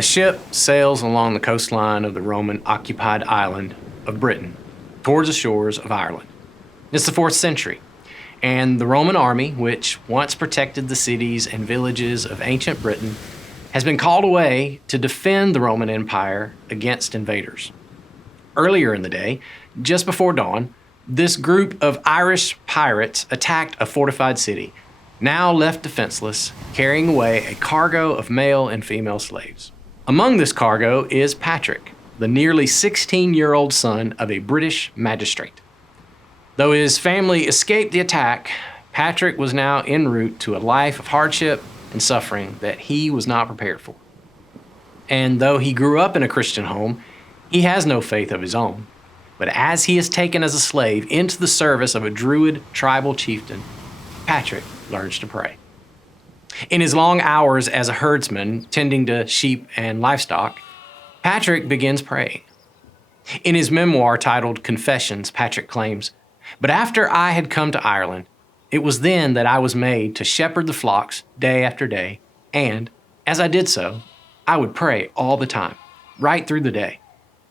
A ship sails along the coastline of the Roman-occupied island of Britain towards the shores of Ireland. It's the 4th century, and the Roman army, which once protected the cities and villages of ancient Britain, has been called away to defend the Roman Empire against invaders. Earlier in the day, just before dawn, this group of Irish pirates attacked a fortified city, now left defenseless, carrying away a cargo of male and female slaves. Among this cargo is Patrick, the nearly 16-year-old son of a British magistrate. Though his family escaped the attack, Patrick was now en route to a life of hardship and suffering that he was not prepared for. And though he grew up in a Christian home, he has no faith of his own. But as he is taken as a slave into the service of a Druid tribal chieftain, Patrick learns to pray. In his long hours as a herdsman tending to sheep and livestock, Patrick begins praying. In his memoir titled Confessions, Patrick claims, "But after I had come to Ireland, it was then that I was made to shepherd the flocks day after day, and, as I did so, I would pray all the time, right through the day.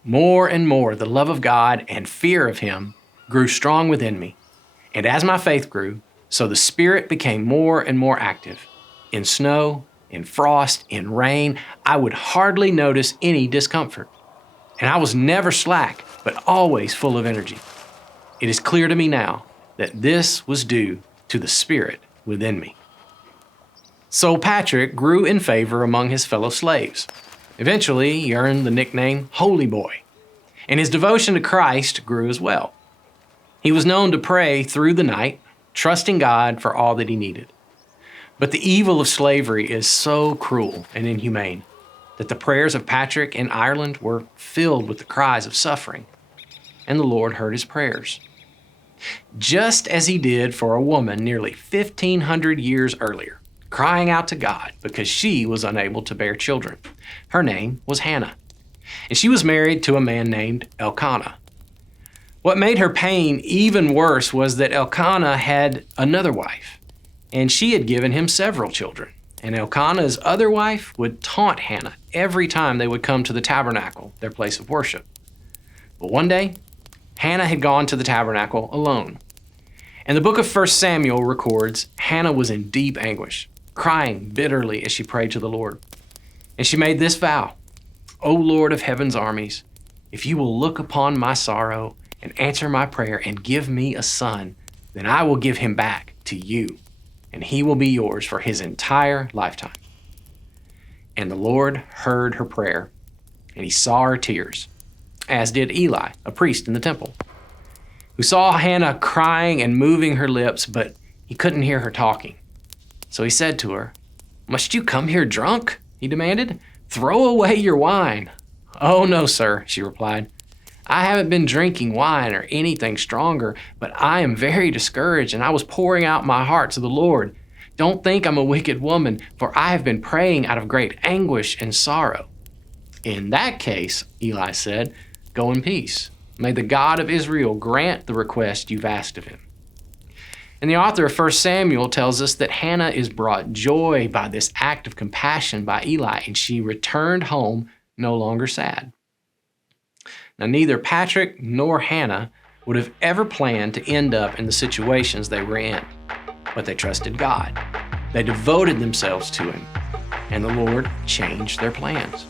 More and more the love of God and fear of Him grew strong within me, and as my faith grew, so the Spirit became more and more active. In snow, in frost, in rain, I would hardly notice any discomfort. And I was never slack, but always full of energy. It is clear to me now that this was due to the Spirit within me." So Patrick grew in favor among his fellow slaves. Eventually, he earned the nickname Holy Boy, and his devotion to Christ grew as well. He was known to pray through the night, trusting God for all that he needed. But the evil of slavery is so cruel and inhumane that the prayers of Patrick in Ireland were filled with the cries of suffering, and the Lord heard his prayers. Just as he did for a woman nearly 1,500 years earlier, crying out to God because she was unable to bear children. Her name was Hannah, and she was married to a man named Elkanah. What made her pain even worse was that Elkanah had another wife, and she had given him several children. And Elkanah's other wife would taunt Hannah every time they would come to the tabernacle, their place of worship. But one day, Hannah had gone to the tabernacle alone. And the book of 1 Samuel records Hannah was in deep anguish, crying bitterly as she prayed to the Lord. And she made this vow, "O Lord of heaven's armies, if you will look upon my sorrow and answer my prayer and give me a son, then I will give him back to you, and he will be yours for his entire lifetime." And the Lord heard her prayer, and he saw her tears, as did Eli, a priest in the temple, who saw Hannah crying and moving her lips, but he couldn't hear her talking. So he said to her, "Must you come here drunk?" he demanded. "Throw away your wine." "Oh, no, sir," she replied. "I haven't been drinking wine or anything stronger, but I am very discouraged, and I was pouring out my heart to the Lord. Don't think I'm a wicked woman, for I have been praying out of great anguish and sorrow." "In that case," Eli said, "go in peace. May the God of Israel grant the request you've asked of him." And the author of 1 Samuel tells us that Hannah is brought joy by this act of compassion by Eli, and she returned home no longer sad. Now, neither Patrick nor Hannah would have ever planned to end up in the situations they were in, but they trusted God. They devoted themselves to him, and the Lord changed their plans.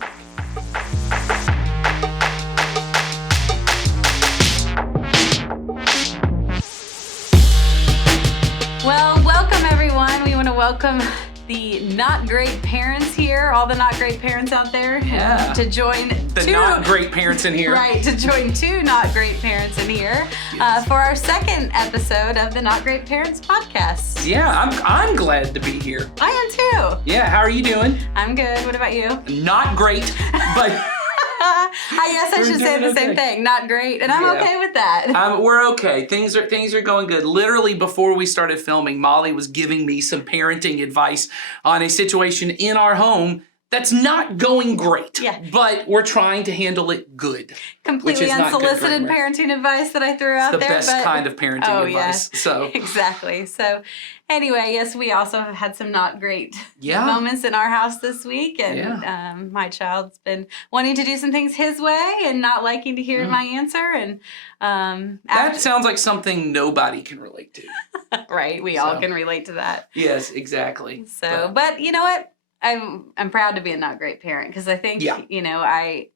Well, welcome everyone. We want to welcome the not great parents here, all the not great parents out there, to join not great parents in here. Right, to join two not great parents in here for our second episode of the Not Great Parents podcast. Yeah, I'm glad to be here. I am too. Yeah, how are you doing? I'm good. What about you? Not great, but I guess I should say the same thing. Not great, and I'm okay with that. We're okay. Things are going good. Literally, before we started filming, Molly was giving me some parenting advice on a situation in our home that's not going great. Yeah. But we're trying to handle it good. Completely which is not good unsolicited grammar. parenting advice that I threw out The there. best but, kind of parenting advice. Yeah, So exactly. So anyway, yes, we also have had some not great Yeah. moments in our house this week. And my child's been wanting to do some things his way and not liking to hear my answer. And that sounds like something nobody can relate to. right, we all can relate to that. Yes, exactly. So, but you know what? I'm proud to be a not great parent because I think I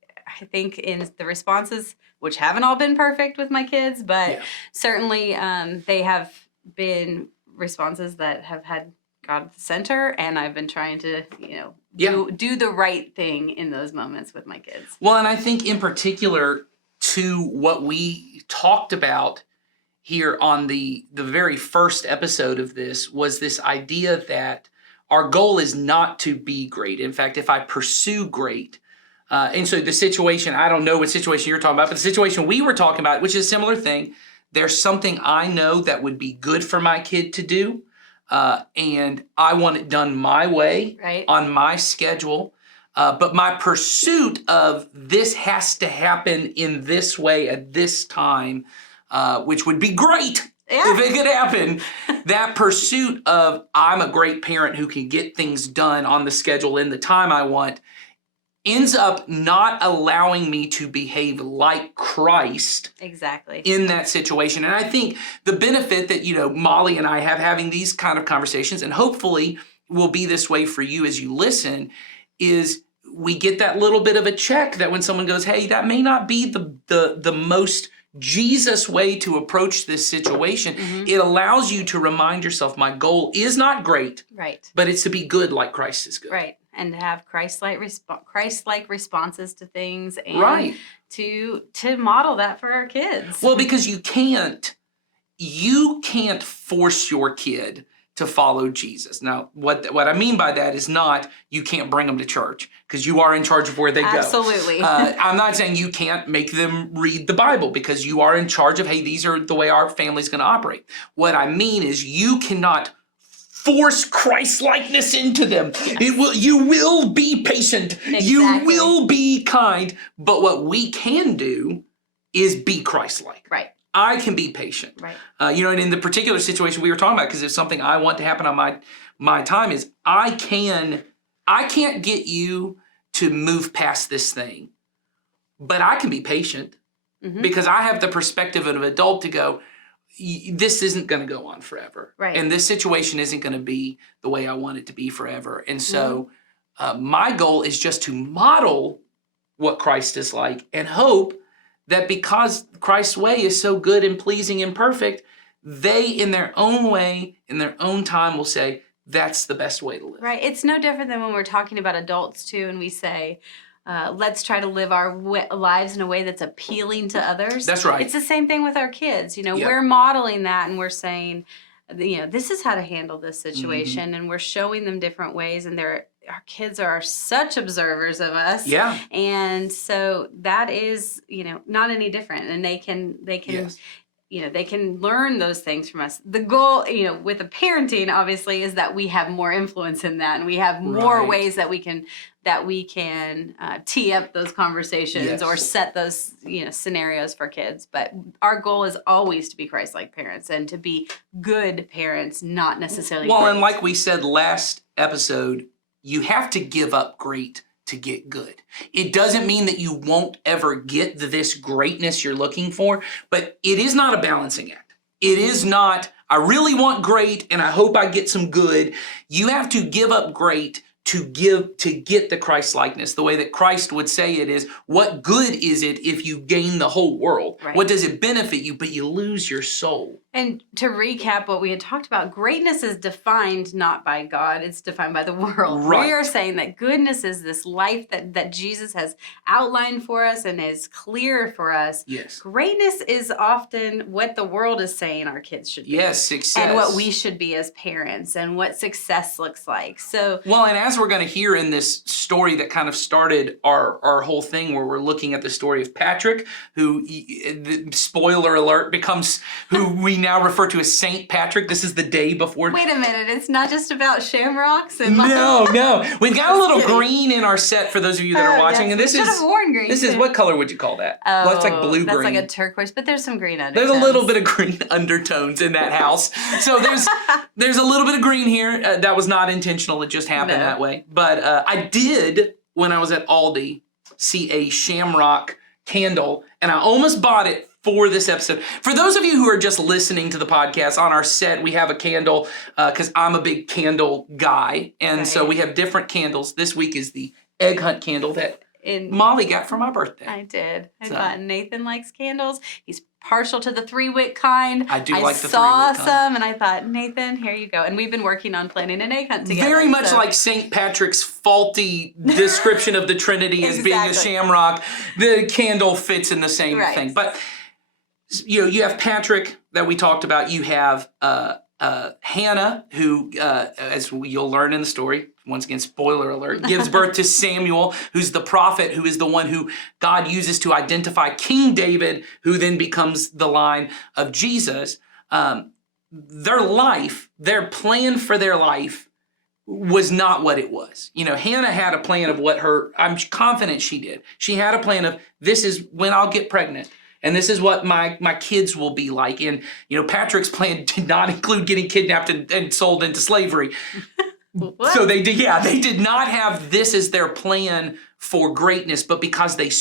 think in the responses, which haven't all been perfect with my kids, but certainly they have been responses that have had God at the center, and I've been trying to do the right thing in those moments with my kids. Well, and I think in particular to what we talked about here on the very first episode of this was this idea that our goal is not to be great. In fact, if I pursue great, and so the situation, I don't know what situation you're talking about, but the situation we were talking about, which is a similar thing, there's something I know that would be good for my kid to do, and I want it done my way, on my schedule. But my pursuit of this has to happen in this way at this time, which would be great if it could happen. That pursuit of I'm a great parent who can get things done on the schedule in the time I want ends up not allowing me to behave like Christ in that situation. And I think the benefit that, Molly and I have having these kind of conversations, and hopefully will be this way for you as you listen, is we get that little bit of a check that when someone goes, hey, that may not be the most Jesus way to approach this situation, it allows you to remind yourself, my goal is not great, but it's to be good like Christ is good. Right. And have Christ-like responses to things, and to model that for our kids. Well, because you can't force your kid to follow Jesus. Now, what I mean by that is not you can't bring them to church, because you are in charge of where they go. Absolutely. I'm not saying you can't make them read the Bible, because you are in charge of, hey, these are the way our family's going to operate. What I mean is you cannot force Christ-likeness into them. You will be patient. You will be kind. But what we can do is be Christ-like. Right. I can be patient. Right. And in the particular situation we were talking about, because it's something I want to happen on my time, is I can't get you to move past this thing, but I can be patient because I have the perspective of an adult to go, this isn't going to go on forever. Right. And this situation isn't going to be the way I want it to be forever. And so my goal is just to model what Christ is like, and hope that because Christ's way is so good and pleasing and perfect, they in their own way, in their own time, will say, that's the best way to live. Right. It's no different than when we're talking about adults too, and we say, let's try to live our lives in a way that's appealing to others. That's right. It's the same thing with our kids. We're modeling that, and we're saying, this is how to handle this situation, and we're showing them different ways, and our kids are such observers of us. Yeah. And so that is, not any different, and they can yes. They can learn those things from us. The goal, with the parenting, obviously, is that we have more influence in that, and we have more ways that we can tee up those conversations or set those, scenarios for kids. But our goal is always to be Christ-like parents and to be good parents, not necessarily great. And like we said last episode, you have to give up great to get good. It doesn't mean that you won't ever get this greatness you're looking for, but it is not a balancing act. It is not, I really want great and I hope I get some good. You have to give up great to get the Christ likeness. The way that Christ would say it is, what good is it if you gain the whole world? Right. What does it benefit you, but you lose your soul? And to recap what we had talked about, greatness is defined not by God, it's defined by the world. Right. We are saying that goodness is this life that Jesus has outlined for us and is clear for us. Yes. Greatness is often what the world is saying our kids should be. Yes, success. And what we should be as parents, and what success looks like. So, well, and as we're going to hear in this story that kind of started our whole thing, where we're looking at the story of Patrick, who, spoiler alert, becomes who we now refer to as St. Patrick. This is the day before. Wait a minute, it's not just about shamrocks and No. We've got a little green in our set for those of you that are watching. Yes, and this should have worn green. This is, what color would you call that? Oh, well, that's like blue-green. That's like a turquoise, but there's some green undertones. There's a little bit of green undertones in that house. So there's a little bit of green here. That was not intentional. It just happened that way. But I did, when I was at Aldi, see a shamrock candle, and I almost bought it for this episode. For those of you who are just listening to the podcast, on our set, we have a candle because I'm a big candle guy. And so we have different candles. This week is the egg hunt candle that Molly got for my birthday. I did. I thought Nathan likes candles. He's partial to the 3-wick kind. I do like the 3-wick kind. I saw some and I thought, Nathan, here you go. And we've been working on planning an egg hunt together. Very much like St. Patrick's faulty description of the Trinity as being a shamrock. The candle fits in the same thing. But you have Patrick that we talked about. You have Hannah, who, as you'll learn in the story, once again, spoiler alert, gives birth to Samuel, who's the prophet, who is the one who God uses to identify King David, who then becomes the line of Jesus. Their life, their plan for their life was not what it was. Hannah had a plan of I'm confident she did. She had a plan of, this is when I'll get pregnant. And this is what my kids will be like. And, Patrick's plan did not include getting kidnapped and sold into slavery. What? So they did not have this as their plan for greatness, but because they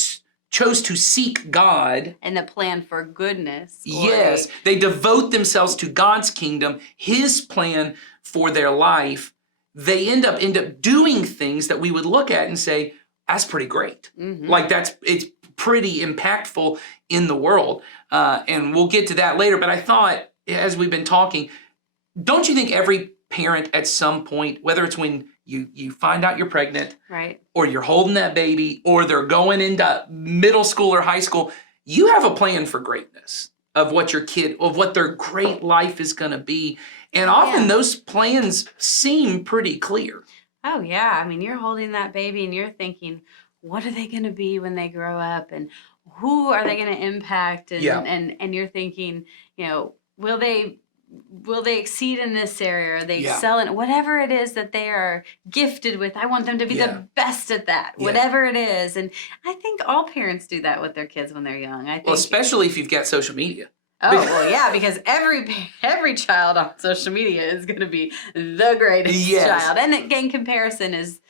chose to seek God. And the plan for goodness. Yes. They devote themselves to God's kingdom, his plan for their life. They end up doing things that we would look at and say, that's pretty great. Mm-hmm. Like it's pretty impactful in the world. And we'll get to that later. But I thought, as we've been talking, don't you think every parent at some point, whether it's when you find out you're pregnant, right, or you're holding that baby, or they're going into middle school or high school, you have a plan for greatness of what their great life is going to be. And often those plans seem pretty clear. Oh, yeah. I mean, you're holding that baby and you're thinking, what are they going to be when they grow up? And who are they going to impact? And you're thinking, will they exceed in this area? Or they excel in whatever it is that they are gifted with? I want them to be the best at that, whatever it is. And I think all parents do that with their kids when they're young. I think, especially if you've got social media. Oh, well, yeah, because every child on social media is going to be the greatest child. And again, comparison is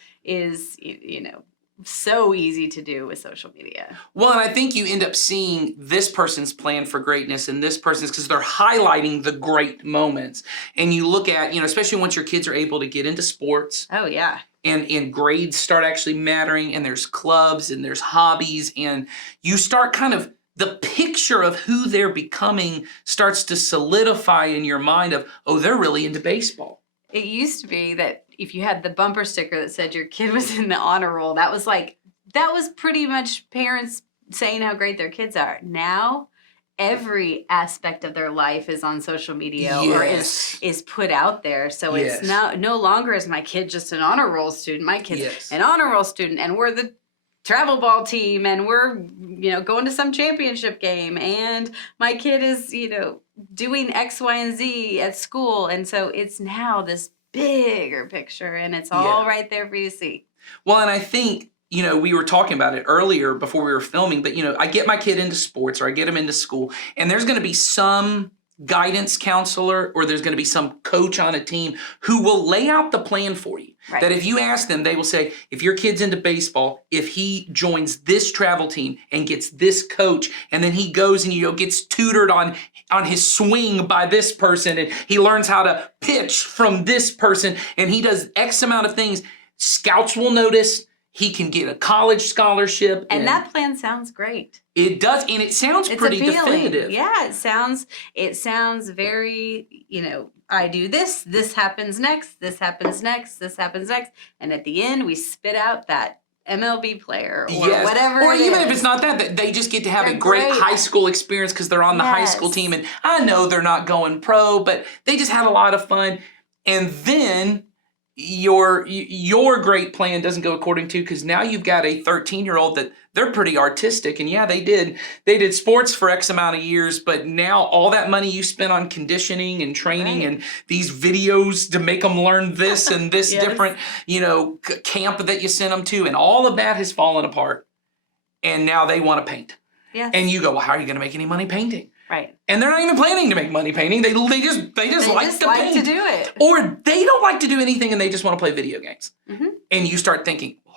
so easy to do with social media. Well, and I think you end up seeing this person's plan for greatness and this person's, because they're highlighting the great moments. And you look at, especially once your kids are able to get into sports. Oh, yeah. And grades start actually mattering, and there's clubs and there's hobbies, and you start kind of, the picture of who they're becoming starts to solidify in your mind of, oh, they're really into baseball. It used to be that if you had the bumper sticker that said your kid was in the honor roll, that was pretty much parents saying how great their kids are. Now, every aspect of their life is on social media or is put out there. So it's now no longer is my kid just an honor roll student. My kid's an honor roll student, and we're the travel ball team, and we're going to some championship game, and my kid is doing X, Y, and Z at school. And so it's now this bigger picture, and it's all right there for you to see. Well, and I think we were talking about it earlier before we were filming, but I get my kid into sports, or I get him into school, and there's going to be some guidance counselor, or there's going to be some coach on a team who will lay out the plan for you. Right. That if you ask them, they will say, if your kid's into baseball, if he joins this travel team and gets this coach, and then he goes and gets tutored on his swing by this person, and he learns how to pitch from this person, and he does X amount of things, scouts will notice. He can get a college scholarship. And that plan sounds great. It does, and it sounds pretty definitive. Yeah, it sounds very, I do this happens next, this happens next, this happens next. And at the end, we spit out that MLB player or whatever or even if it's not that, they just get to have a great high school experience because they're on the high school team. And I know they're not going pro, but they just had a lot of fun. And then your great plan doesn't go according to, because now you've got a 13-year-old that they're pretty artistic, and yeah, they did sports for X amount of years, but now all that money you spent on conditioning and training and these videos to make them learn this and this different, camp that you sent them to, and all of that has fallen apart, and now they want to paint. Yes. And you go, well, how are you going to make any money painting? Right. And they're not even planning to make money painting. They just like to paint. to do it. Or they don't like to do anything and they just want to play video games. Mm-hmm. And you start thinking, well,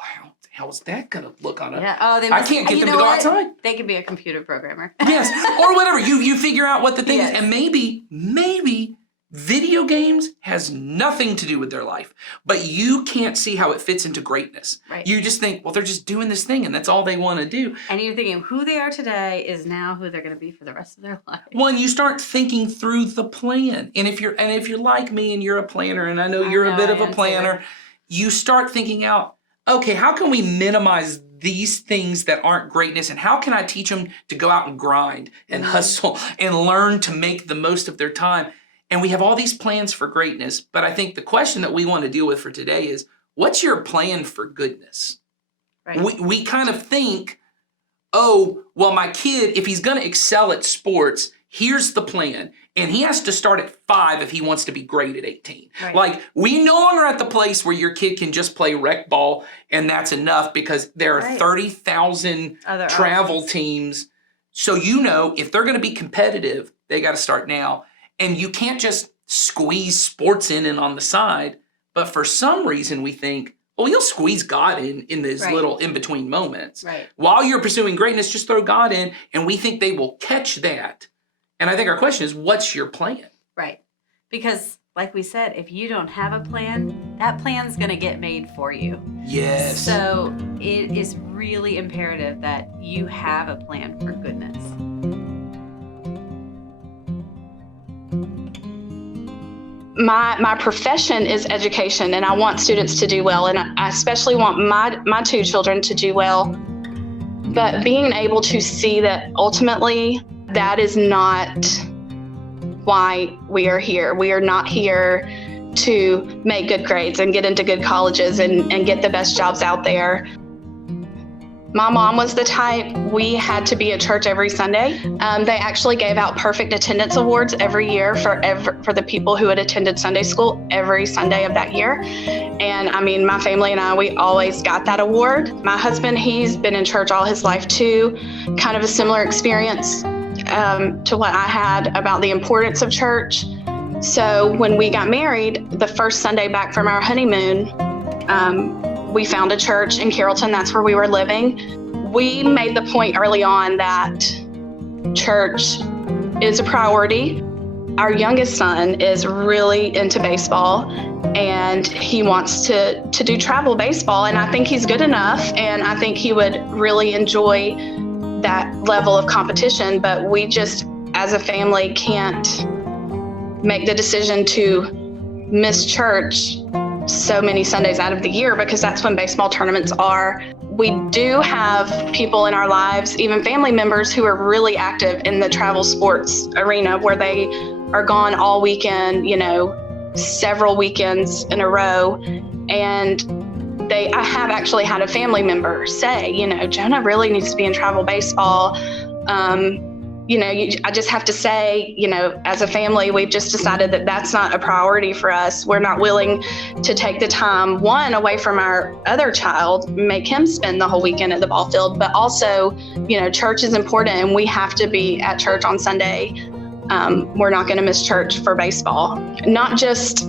how is that going to look on a... Yeah. I can't get them to go outside. They could be a computer programmer. Yes. Or whatever. You figure out what the thing is. And maybe video games has nothing to do with their life, but you can't see how it fits into greatness. Right. You just think, well, they're just doing this thing and that's all they want to do. And you're thinking who they are today is now who they're going to be for the rest of their life. Well, and you start thinking through the plan. And if you're like me and you're a planner, and I know you're a bit of a planner, you start thinking out, okay, how can we minimize these things that aren't greatness, and how can I teach them to go out and grind and hustle and learn to make the most of their time? And we have all these plans for greatness, but I think the question that we want to deal with for today is, what's your plan for goodness? Right. We kind of think, oh, well, my kid, if he's going to excel at sports, here's the plan. And he has to start at 5 if he wants to be great at 18. Right. Like, we no longer at the place where your kid can just play rec ball and that's enough, because there are 30,000 travel teams. So, if they're going to be competitive, they got to start now. And you can't just squeeze sports in and on the side. But for some reason, we think, well, you'll squeeze God in these little in-between moments. Right. While you're pursuing greatness, just throw God in, and we think they will catch that. And I think our question is, what's your plan? Right. Because like we said, if you don't have a plan, that plan's going to get made for you. Yes. So it is really imperative that you have a plan for goodness. My profession is education, and I want students to do well, and I especially want my 2 children to do well. But being able to see that ultimately that is not why we are here. We are not here to make good grades and get into good colleges and get the best jobs out there. My mom was the type, we had to be at church every Sunday. They actually gave out perfect attendance awards every year for the people who had attended Sunday school every Sunday of that year. And I mean, my family and I, we always got that award. My husband, he's been in church all his life too, kind of a similar experience to what I had about the importance of church. So when we got married, the first Sunday back from our honeymoon, we found a church in Carrollton. That's where we were living. We made the point early on that church is a priority. Our youngest son is really into baseball, and he wants to do travel baseball, and I think he's good enough, and I think he would really enjoy that level of competition. But we just, as a family, can't make the decision to miss church so many Sundays out of the year, because that's when baseball tournaments are. We do have people in our lives, even family members, who are really active in the travel sports arena, where they are gone all weekend, several weekends in a row. And I have actually had a family member say, Jonah really needs to be in travel baseball. I just have to say, as a family, we've just decided that that's not a priority for us. We're not willing to take the time, one, away from our other child, make him spend the whole weekend at the ball field, but also, church is important and we have to be at church on Sunday. We're not going to miss church for baseball. Not just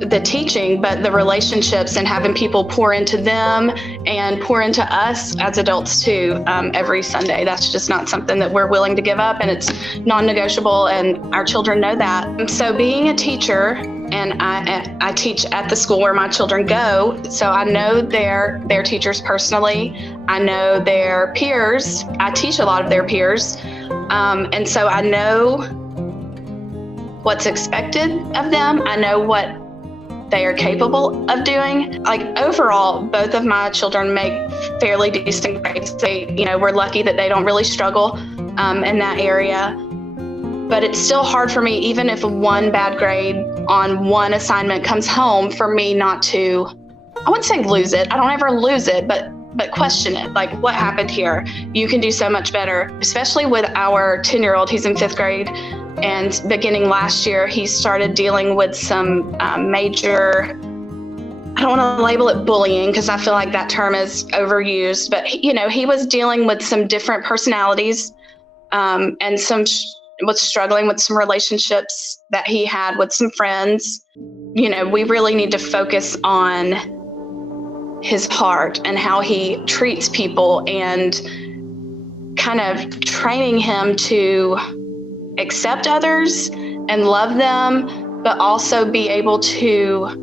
the teaching, but the relationships and having people pour into them and pour into us as adults too, every Sunday. That's just not something that we're willing to give up, and it's non-negotiable, and our children know that. So being a teacher, and I teach at the school where my children go, so I know their teachers personally. I know their peers. I teach a lot of their peers. And so I know what's expected of them. I know what they are capable of doing. Like, overall, both of my children make fairly decent grades. We're lucky that they don't really struggle in that area. But it's still hard for me, even if one bad grade on one assignment comes home, for me not to, I wouldn't say lose it. I don't ever lose it, but question it. Like, what happened here? You can do so much better, especially with our 10-year-old. He's in 5th grade. And beginning last year, he started dealing with some major, I don't want to label it bullying because I feel like that term is overused, but he was dealing with some different personalities and was struggling with some relationships that he had with some friends. We really need to focus on his heart and how he treats people, and kind of training him to accept others and love them, but also be able to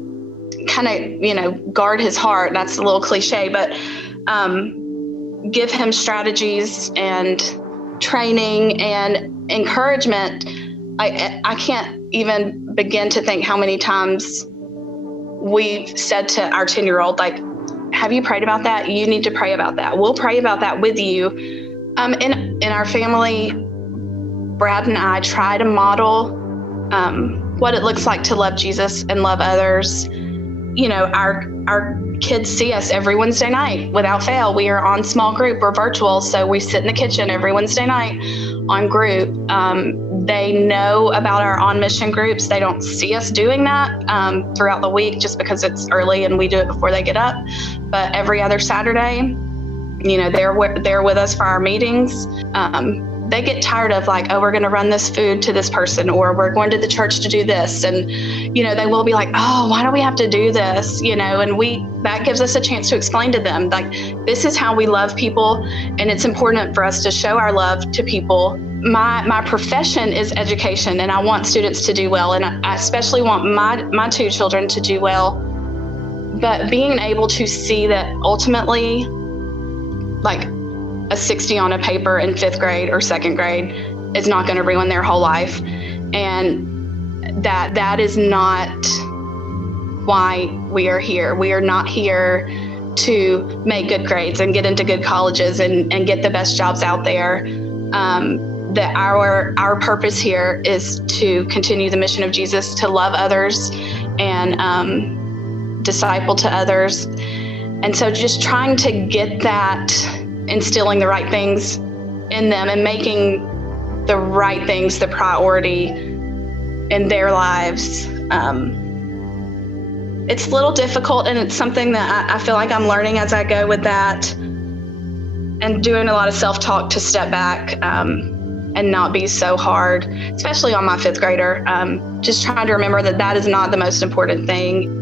kind of, guard his heart. That's a little cliche, but give him strategies and training and encouragement. I can't even begin to think how many times we've said to our 10-year-old, like, have you prayed about that? You need to pray about that. We'll pray about that with you. In our family, Brad and I try to model what it looks like to love Jesus and love others. Our kids see us every Wednesday night without fail. We are on small group or virtual, so we sit in the kitchen every Wednesday night on group. They know about our on mission groups. They don't see us doing that throughout the week just because it's early and we do it before they get up. But every other Saturday, they're with us for our meetings. They get tired of like, oh, we're going to run this food to this person, or we're going to the church to do this. And, they will be like, oh, why do we have to do this? And that gives us a chance to explain to them, like, this is how we love people. And it's important for us to show our love to people. My profession is education, and I want students to do well. And I especially want my 2 children to do well. But being able to see that ultimately, like, a 60 on a paper in 5th grade or 2nd grade is not going to ruin their whole life. And that is not why we are here. We are not here to make good grades and get into good colleges and get the best jobs out there. That our purpose here is to continue the mission of Jesus, to love others and disciple to others. And so just trying to get that, instilling the right things in them and making the right things the priority in their lives. It's a little difficult, and it's something that I feel like I'm learning as I go with that, and doing a lot of self-talk to step back and not be so hard, especially on my 5th grader. Just trying to remember that is not the most important thing.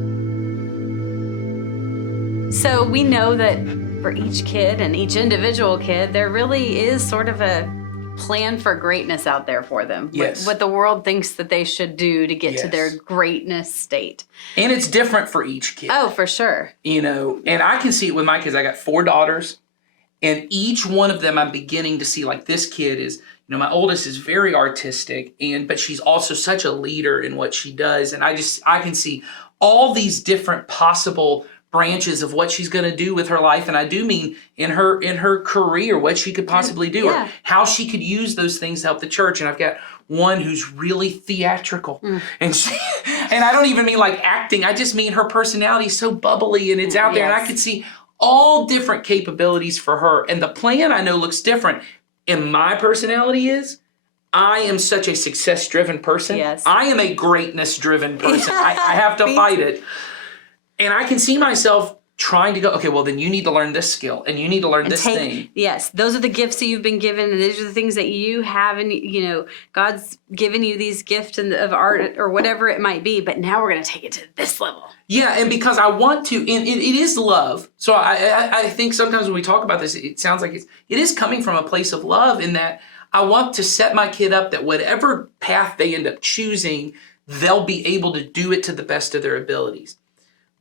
So we know that for each kid and each individual kid, there really is sort of a plan for greatness out there for them. Yes. What the world thinks that they should do to get to their greatness state. And it's different for each kid. Oh, for sure. And I can see it with my kids. I got 4 daughters, and each one of them I'm beginning to see, like, this kid is, my oldest is very artistic, but she's also such a leader in what she does. And I can see all these different possible branches of what she's going to do with her life. And I do mean in her career, what she could possibly do, or how she could use those things to help the church. And I've got one who's really theatrical. And I don't even mean like acting. I just mean her personality is so bubbly and it's out there. And I could see all different capabilities for her. And the plan I know looks different. And my personality is, I am such a success-driven person. Yes. I am a greatness-driven person. I have to fight it. And I can see myself trying to go, okay, well, then you need to learn this skill and you need to learn this thing. Yes, those are the gifts that you've been given, and these are the things that you have, and God's given you these gifts of art or whatever it might be, but now we're going to take it to this level. Yeah, and because I want to, and it is love. So I think sometimes when we talk about this, it sounds like it is coming from a place of love, in that I want to set my kid up that whatever path they end up choosing, they'll be able to do it to the best of their abilities.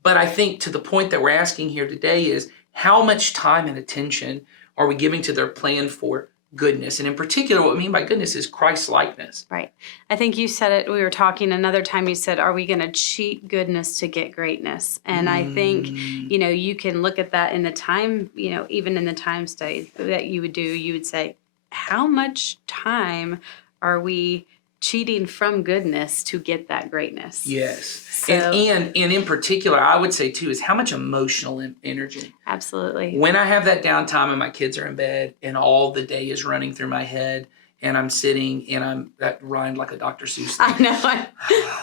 But I think to the point that we're asking here today is, how much time and attention are we giving to their plan for goodness? And in particular, what we mean by goodness is Christ-likeness. Right. I think you said it, we were talking another time, you said, are we going to cheat goodness to get greatness? And I think, you can look at that in the time, even in the time study that you would do, you would say, how much time are we cheating from goodness to get that greatness. Yes. So, And in particular, I would say too, is how much emotional energy. absolutely. When I have that downtime and my kids are in bed and all the day is running through my head and I'm sitting and that rhymed like a Dr. Seuss thing. I know.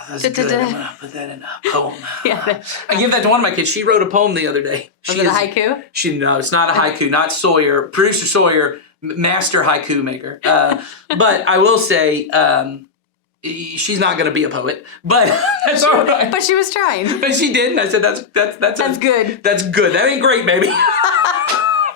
That's good. I'm going to put that in a poem. Yeah. I give that to one of my kids. She wrote a poem the other day. Was it a haiku? No, it's not a haiku. Not Sawyer. Producer Sawyer, master haiku maker. But I will say, she's not going to be a poet, but that's all right. But she was trying. But she did, and I said, that's good. That's good. That ain't great, baby.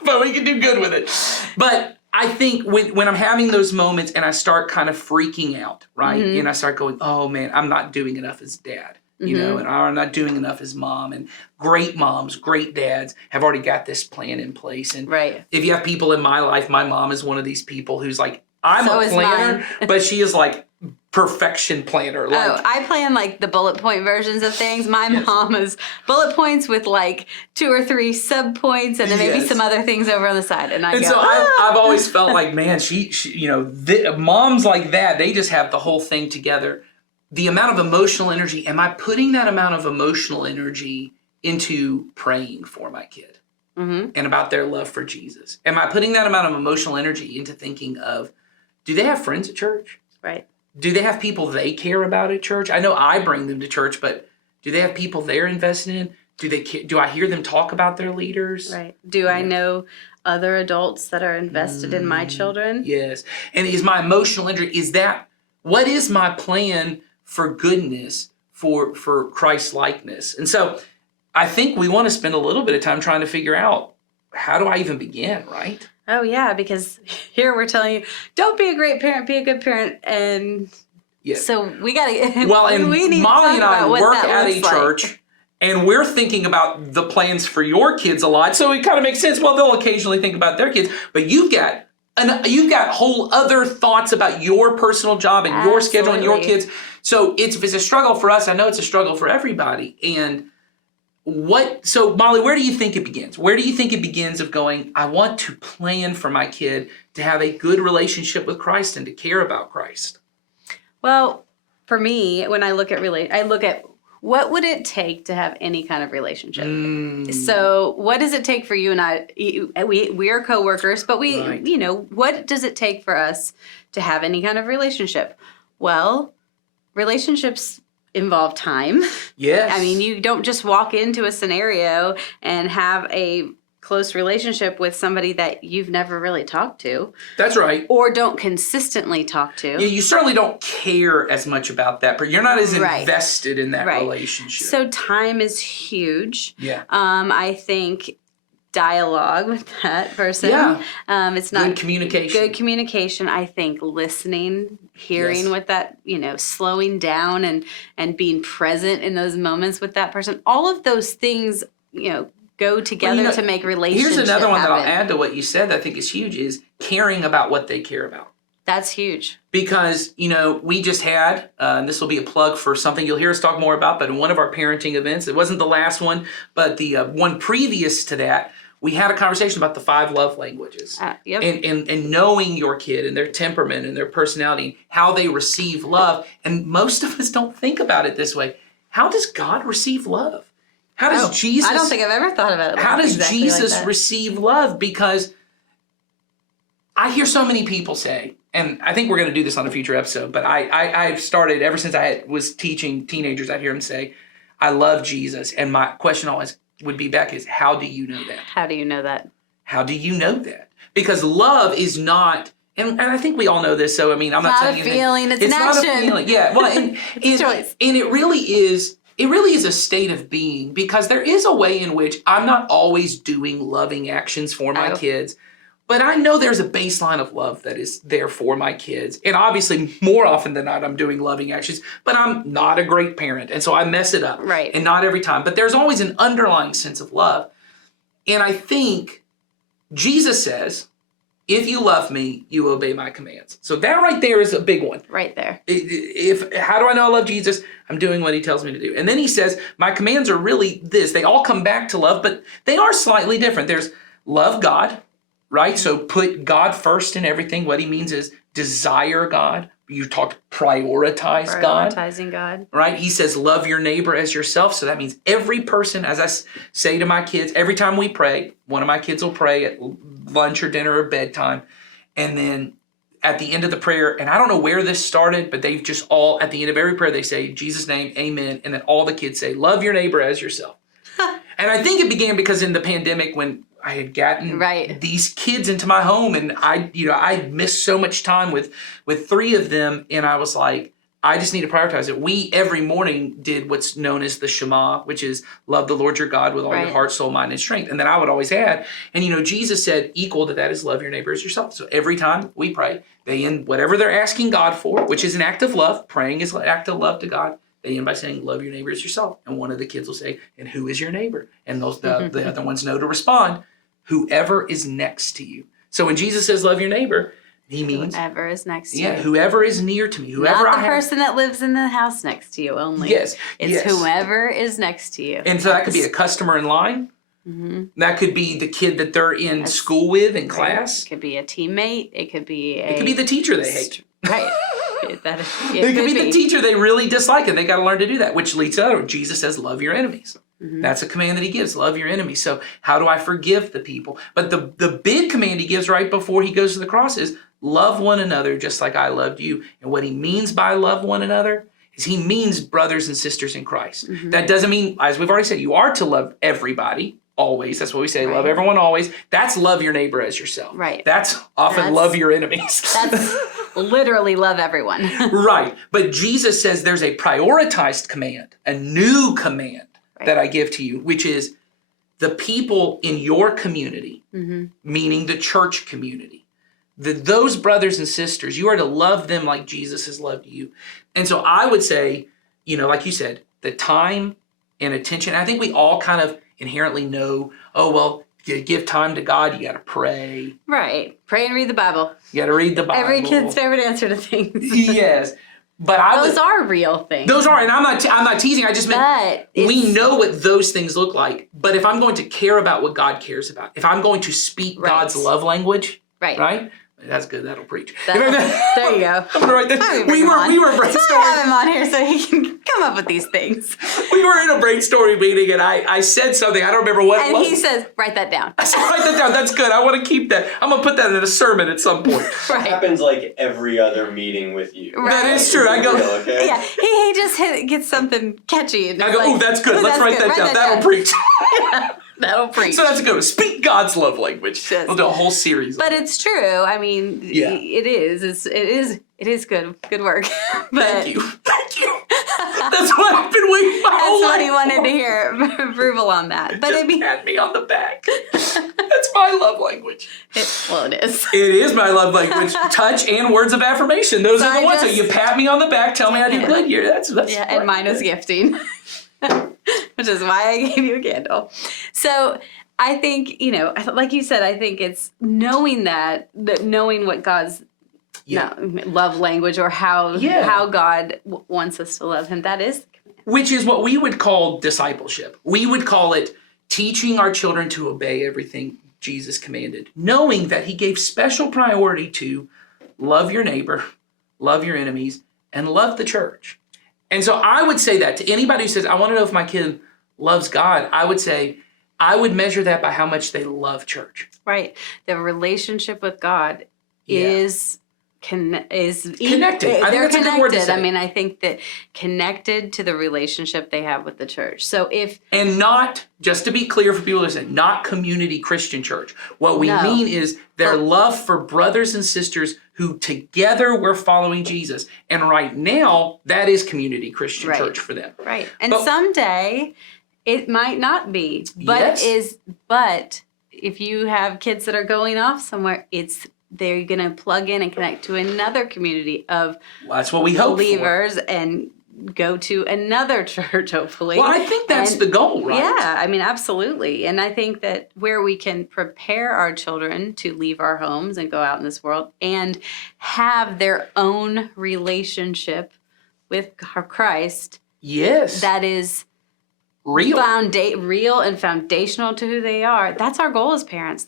But we can do good with it. But I think when I'm having those moments and I start kind of freaking out, right? Mm-hmm. And I start going, oh man, I'm not doing enough as dad, you know, and I'm not doing enough as mom. And great moms, great dads have already got this plan in place. And Right. if you have people in my life, my mom is one of these people who's like, I'm So a is planner, mine. but she is like perfection planner. Like, I plan like the bullet point versions of things. My mom is bullet points with like 2 or 3 sub points and then maybe Yes. some other things over on the side. And so I've always felt like, man, she you know, moms like that, they just have the whole thing together. The amount of emotional energy, am I putting that amount of emotional energy into praying for my kid and about their love for Jesus? Am I putting that amount of emotional energy into thinking of, do they have friends at church? Right. Do they have people they care about at church? I know I bring them to church, but do they have people they're invested in? Do I hear them talk about their leaders? Right. Do I know other adults that are invested in my children? Yes. And is my emotional energy, what is my plan for goodness, for Christ likeness? And so I think we want to spend a little bit of time trying to figure out, how do I even begin, right? Oh, yeah, because here we're telling you, don't be a great parent, be a good parent. And so we got to, well, and we need Molly and I work at a like. church, and we're thinking about the plans for your kids a lot. So it kind of makes sense. Well, they'll occasionally think about their kids, but you've got whole other thoughts about your personal job and your schedule and your kids. So if it's a struggle for us, I know it's a struggle for everybody. And so Molly, where do you think it begins? Where do you think it begins of going, I want to plan for my kid to have a good relationship with Christ and to care about Christ? Well, for me, when I look at I look at what would it take to have any kind of relationship. So what does it take for you and I? We are coworkers, but Right. you know, what does it take for us to have any kind of relationship? Well, relationships involve time. Yes. I mean, you don't just walk into a scenario and have a close relationship with somebody that you've never really talked to. That's right. Or don't consistently talk to. Yeah, you certainly don't care as much about that, but you're not as Right. invested in that Right. relationship. So time is huge. Yeah. I think dialogue with that person. Yeah. It's not Good communication. Good communication. I think listening, hearing Yes. what that, slowing down and being present in those moments with that person. All of those things, go together to make relationships. Here's another one that I'll happen. add to what you said that I think is huge is caring about what they care about. That's huge. Because, we just had, and this will be a plug for something you'll hear us talk more about, but in one of our parenting events, it wasn't the last one, but the one previous to that, we had a conversation about the 5 love languages. Yep. And knowing your kid and their temperament and their personality, how they receive love. And most of us don't think about it this way. How does God receive love? How does Jesus... I don't think I've ever thought about it. How does exactly Jesus like that. receive love? Because I hear so many people say, and I think we're going to do this on a future episode, but I've started, ever since I was teaching teenagers, I'd hear them say, I love Jesus. And my question always would be back is, how do you know that? How do you know that? How do you know that? Because love is not, and I think we all know this, so I mean, I'm not saying It's not a feeling, it's an not action. a feeling. Yeah, well, and, It's a choice. And it really is a state of being, because there is a way in which I'm not always doing loving actions for my kids, but I know there's a baseline of love that is there for my kids. And obviously, more often than not, I'm doing loving actions, but I'm not a great parent. And so I mess it up. Right. And not every time. But there's always an underlying sense of love. And I think Jesus says, if you love me, you obey my commands. So that right there is a big one. Right there. How do I know I love Jesus? I'm doing what he tells me to do. And then he says, my commands are really this. They all come back to love, but they are slightly different. There's love God, right? So put God first in everything. What he means is desire God, you talked prioritize God. Prioritizing God. Right? He says, love your neighbor as yourself. So that means every person, as I say to my kids, every time we pray, one of my kids will pray at lunch or dinner or bedtime. And then at the end of the prayer, and I don't know where this started, but they've just all, at the end of every prayer, they say, in Jesus' name, amen. And then all the kids say, love your neighbor as yourself. And I think it began because in the pandemic when I had gotten these kids into my home, and I missed so much time with 3 of them, and I was like, I just need to prioritize it. We every morning did what's known as the Shema, which is love the Lord your God with all your heart, soul, mind, and strength. And then I would always add, and Jesus said equal to that is love your neighbor as yourself. So every time we pray, they end whatever they're asking God for, which is an act of love. Praying is an act of love to God. They end by saying, love your neighbor as yourself. And one of the kids will say, and who is your neighbor? And the other ones know to respond, whoever is next to you. So when Jesus says, love your neighbor, he means whoever is next to you. Yeah, whoever is near to me. Whoever Not the person that lives in the house next to you only. Yes. It's whoever is next to you. And so that could be a customer in line. Mm-hmm. That could be the kid that they're in school with in class. It could be a teammate. It could be the teacher they hate. Right. It could be the teacher they really dislike, and they got to learn to do that, which leads to Jesus says, love your enemies. Mm-hmm. That's a command that he gives, love your enemies. So how do I forgive the people? But the big command he gives right before he goes to the cross is love one another just like I loved you. And what he means by love one another is he means brothers and sisters in Christ. Mm-hmm. That doesn't mean, as we've already said, you are to love everybody. Always. That's what we say. Love everyone always. That's love your neighbor as yourself. Right. That's often love your enemies. That's literally love everyone. Right. But Jesus says there's a prioritized command, a new command that I give to you, which is the people in your community, meaning the church community. Those brothers and sisters, you are to love them like Jesus has loved you. And so I would say, like you said, the time and attention. I think we all kind of inherently know, you give time to God, you got to pray. Right. Pray and read the Bible. You got to read the Bible. Every kid's favorite answer to things. Yes. But those are real things. Those are, and I'm not teasing. I just meant we know what those things look like. But if I'm going to care about what God cares about, if I'm going to speak God's love language, right? That's good. That'll preach. There you go. I'm gonna write that. We were brainstorming. I have him on here so he can come up with these things. We were in a brainstorming meeting, and I said something. I don't remember what. And he says, "Write that down." I said, "Write that down. That's good. I want to keep that. I'm gonna put that in a sermon at some point." Right. It happens like every other meeting with you. Right. That is true. I go. Okay? Yeah. He just gets something catchy. And I go. Like, that's good. Let's write that down. That'll preach. That'll preach. So that's good. Speak God's love language. We'll do a whole series. But it's true. I mean, it is. It is good work. But Thank you. That's what I've been waiting my whole life. That's what he wanted to hear approval on that. But Just pat me on the back. That's my love language. It is. It is my love language. Touch and words of affirmation. Those are the ones. So you pat me on the back, tell me I do good here. That's and mine is gifting. Which is why I gave you a candle. So I think, like you said, I think it's knowing that knowing what God's love language or how God wants us to love him, that is. Which is what we would call discipleship. We would call it teaching our children to obey everything Jesus commanded, knowing that he gave special priority to love your neighbor, love your enemies, and love the church. And so I would say that to anybody who says, I want to know if my kid loves God, I would say, I would measure that by how much they love church. Right. The relationship with God is connected. I think that's a good word to say. I mean, I think that connected to the relationship they have with the church. So and not, just to be clear for people listening, not community Christian church. What we mean is their love for brothers and sisters who together we're following Jesus. And right now, that is community Christian church for them. Right. And someday it might not be, but but if you have kids that are going off somewhere, they're going to plug in and connect to another community of that's what we hope believers and go to another church, hopefully. Well, I think that's the goal, right? Yeah, I mean, absolutely. And I think that where we can prepare our children to leave our homes and go out in this world and have their own relationship with Christ. Yes. That is real. Real and foundational to who they are. That's our goal as parents.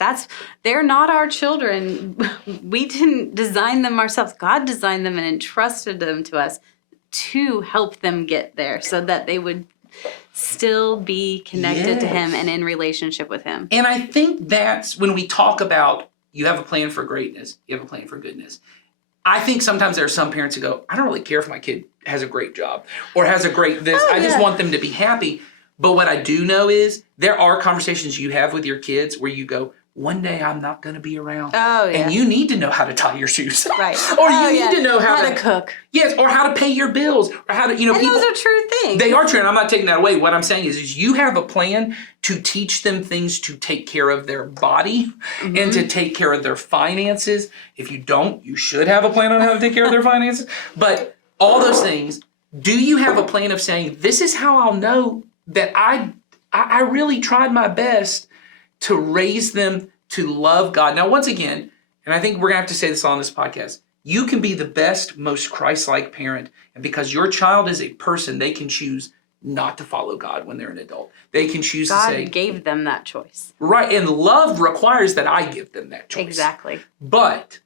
They're not our children. We didn't design them ourselves. God designed them and entrusted them to us to help them get there so that they would still be connected to Him and in relationship with Him. And I think that's when we talk about you have a plan for greatness, you have a plan for goodness. I think sometimes there are some parents who go, I don't really care if my kid has a great job or has a great this. I just want them to be happy. But what I do know is there are conversations you have with your kids where you go, one day I'm not going to be around. Oh, yeah. And you need to know how to tie your shoes. Right. Or you need to know how to cook. Yes, or how to pay your bills. Or how to, and those are true things. They are true, and I'm not taking that away. What I'm saying is you have a plan to teach them things to take care of their body and to take care of their finances. If you don't, you should have a plan on how to take care of their finances. But all those things, do you have a plan of saying, this is how I'll know that I really tried my best to raise them to love God. Now, once again, and I think we're going to have to say this on this podcast, you can be the best, most Christ-like parent. And because your child is a person, they can choose not to follow God when they're an adult. They can choose to say... God gave them that choice. Right, and love requires that I give them that choice. Exactly. But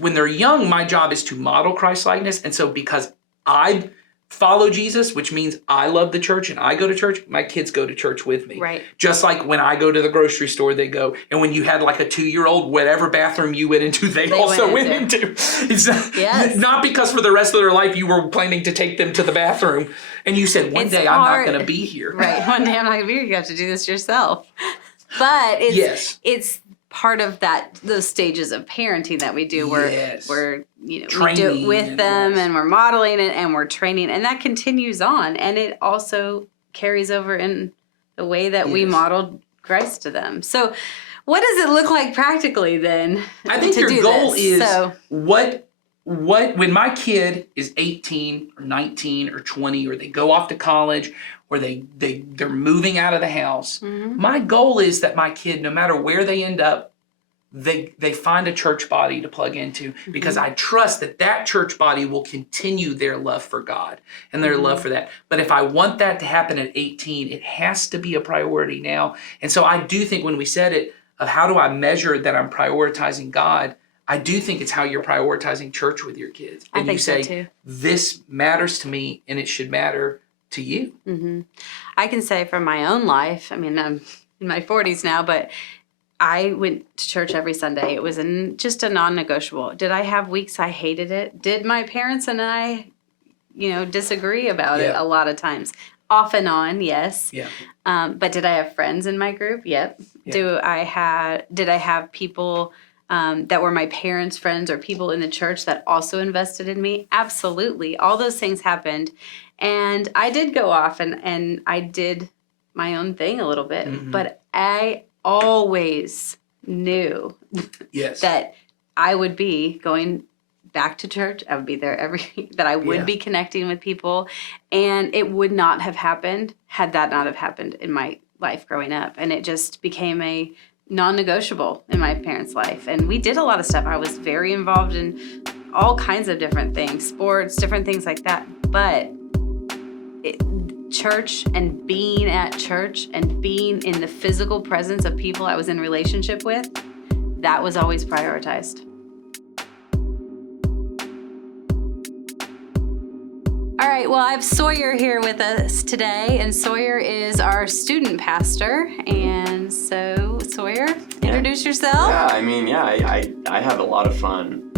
when they're young, my job is to model Christ-likeness. And so because I follow Jesus, which means I love the church and I go to church, my kids go to church with me. Right. Just like when I go to the grocery store, they go. And when you had like a 2-year-old, whatever bathroom you went into, they also went into. It's not because for the rest of their life you were planning to take them to the bathroom and you said, one day I'm not going to be here. Right. One day I'm not going to be here. You have to do this yourself. But it's part of those stages of parenting that we do where we're we do it with them and we're modeling it and we're training, and that continues on, and it also carries over in the way that we modeled Christ to them. So what does it look like practically then? I think your goal is what when my kid is 18 or 19 or 20 or they go off to college or they're moving out of the house, my goal is that my kid, no matter where they end up, they find a church body to plug into, because I trust that church body will continue their love for God and their love for that. But if I want that to happen at 18, it has to be a priority now. And so I do think when we said it, of how do I measure that I'm prioritizing God, I do think it's how you're prioritizing church with your kids. And you say, so too. This matters to me and it should matter to you. I can say from my own life, I mean, I'm in my 40s now, but I went to church every Sunday. It was just a non-negotiable. Did I have weeks I hated it? Did my parents and I, disagree about it a lot of times? Off and on, yes. Yeah. But did I have friends in my group? Yep. Yeah. Did I have people that were my parents' friends or people in the church that also invested in me? Absolutely. All those things happened. And I did go off and I did my own thing a little bit. But I always knew that I would be going back to church. I would be there that I would be connecting with people. And it would not have happened had that not have happened in my life growing up. And it just became a non-negotiable in my parents' life. And we did a lot of stuff. I was very involved in all kinds of different things, sports, different things like that. But church and being at church and being in the physical presence of people I was in relationship with, that was always prioritized. All right, well, I have Sawyer here with us today, and Sawyer is our student pastor. And so, Sawyer, introduce yourself. I have a lot of fun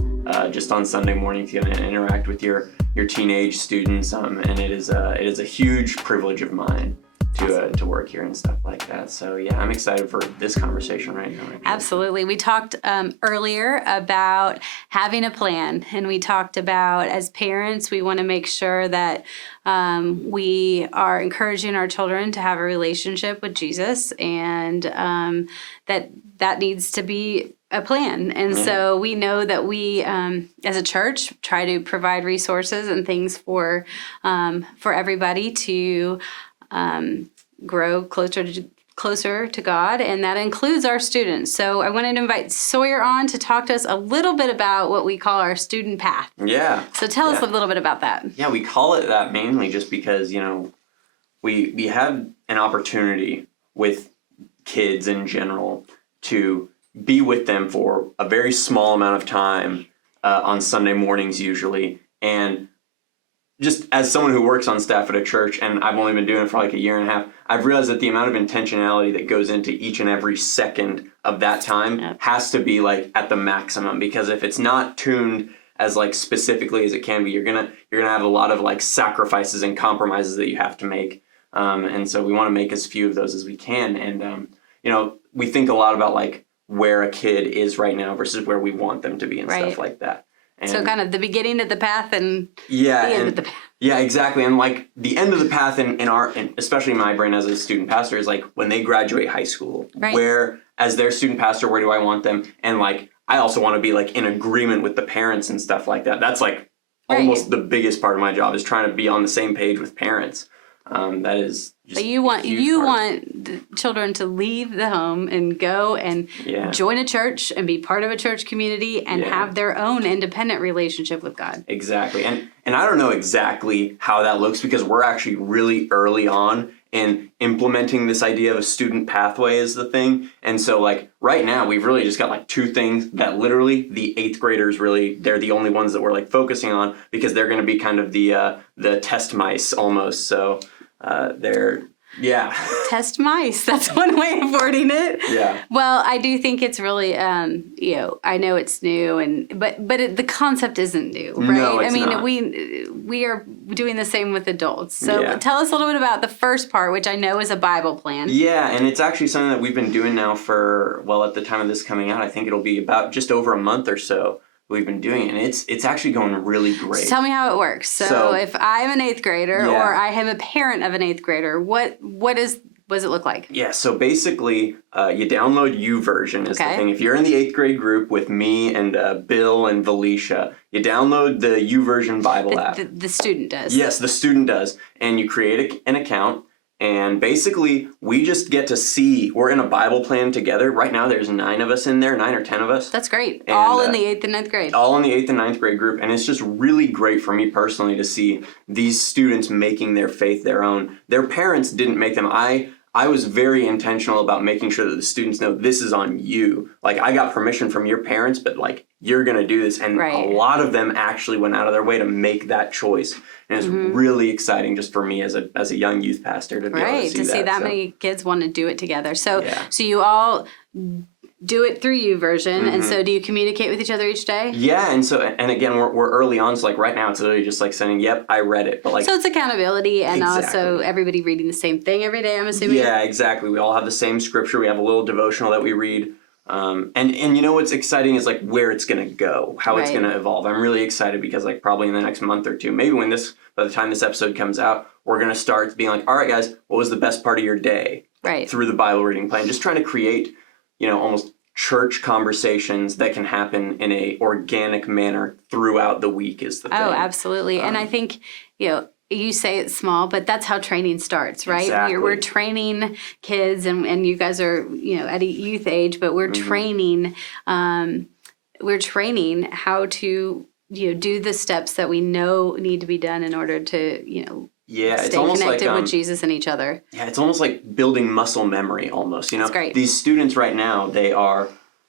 just on Sunday morning to interact with your teenage students, and it is a huge privilege of mine to work here and stuff like that. So I'm excited for this conversation right now. Actually. Absolutely. We talked earlier about having a plan, and we talked about as parents, we want to make sure that we are encouraging our children to have a relationship with Jesus, and that needs to be a plan. And so we know that we, as a church, try to provide resources and things for everybody to grow closer to God, and that includes our students. So I wanted to invite Sawyer on to talk to us a little bit about what we call our student path. Yeah. So tell us a little bit about that. Yeah, we call it that mainly just because, we have an opportunity with kids in general to be with them for a very small amount of time on Sunday mornings usually. And just as someone who works on staff at a church, and I've only been doing it for like a year and a half, I've realized that the amount of intentionality that goes into each and every second of that time has to be like at the maximum, because if it's not tuned as like specifically as it can be, you're gonna have a lot of like sacrifices and compromises that you have to make. And so we want to make as few of those as we can. And we think a lot about like where a kid is right now versus where we want them to be and stuff like that. And so kind of the beginning of the path and the end of the path. Yeah, exactly. And like the end of the path in our, and especially my brain as a student pastor, is like when they graduate high school, where as their student pastor, where do I want them? And like, I also want to be like in agreement with the parents and stuff like that. That's like almost the biggest part of my job, is trying to be on the same page with parents. That is just but you want the children to leave the home and go and join a church and be part of a church community and have their own independent relationship with God. Exactly. And I don't know exactly how that looks, because we're actually really early on in implementing this idea of a student pathway as the thing. And so like right now we've really just got like two things that literally the 8th graders really, they're the only ones that we're like focusing on, because they're going to be kind of the test mice almost. So they're test mice. That's one way of wording it. Yeah. Well, I do think it's really, I know it's new, but the concept isn't new, right? No, it's not. we are doing the same with adults. So tell us a little bit about the first part, which I know is a Bible plan. Yeah, and it's actually something that we've been doing now for, well, at the time of this coming out, I think it'll be about just over a month or so we've been doing it, and it's actually going really great. So tell me how it works. So if I'm an 8th grader or I am a parent of an 8th grader, what does it look like? Yeah, so basically you download YouVersion is the thing. If you're in the 8th grade group with me and Bill and Valicia, you download the YouVersion Bible app. The student does. Yes, the student does. And you create an account. And basically, we just get to see, we're in a Bible plan together. Right now, there's 9 of us in there, 9 or 10 of us. That's great. And, all in the 8th and 9th grade. All in the 8th and 9th grade group. And it's just really great for me personally to see these students making their faith their own. Their parents didn't make them. I was very intentional about making sure that the students know this is on you. Like, I got permission from your parents, but like, you're going to do this. And a lot of them actually went out of their way to make that choice. And it's really exciting just for me as a young youth pastor to be able to see that. Many kids want to do it together. So you all do it through YouVersion, and so do you communicate with each other each day? Yeah, and again, we're early on, so like right now it's literally just like saying, yep, I read it. But like, so it's accountability and also everybody reading the same thing every day, I'm assuming? Yeah, exactly. We all have the same scripture. We have a little devotional that we read. And you know what's exciting is like where it's going to go, how it's going to evolve. I'm really excited because like probably in the next month or two, maybe by the time this episode comes out, we're going to start being like, all right, guys, what was the best part of your day? Through the Bible reading plan. Just trying to create, almost church conversations that can happen in a organic manner throughout the week is the thing. Oh, absolutely. And I think, you say it's small, but that's how training starts, right? Exactly. We're training kids, and you guys are, at a youth age, but we're training, how to, do the steps that we know need to be done in order to, it's stay almost connected like, with Jesus and each other. Yeah, it's almost like building muscle memory almost, That's great. These students right now, they are,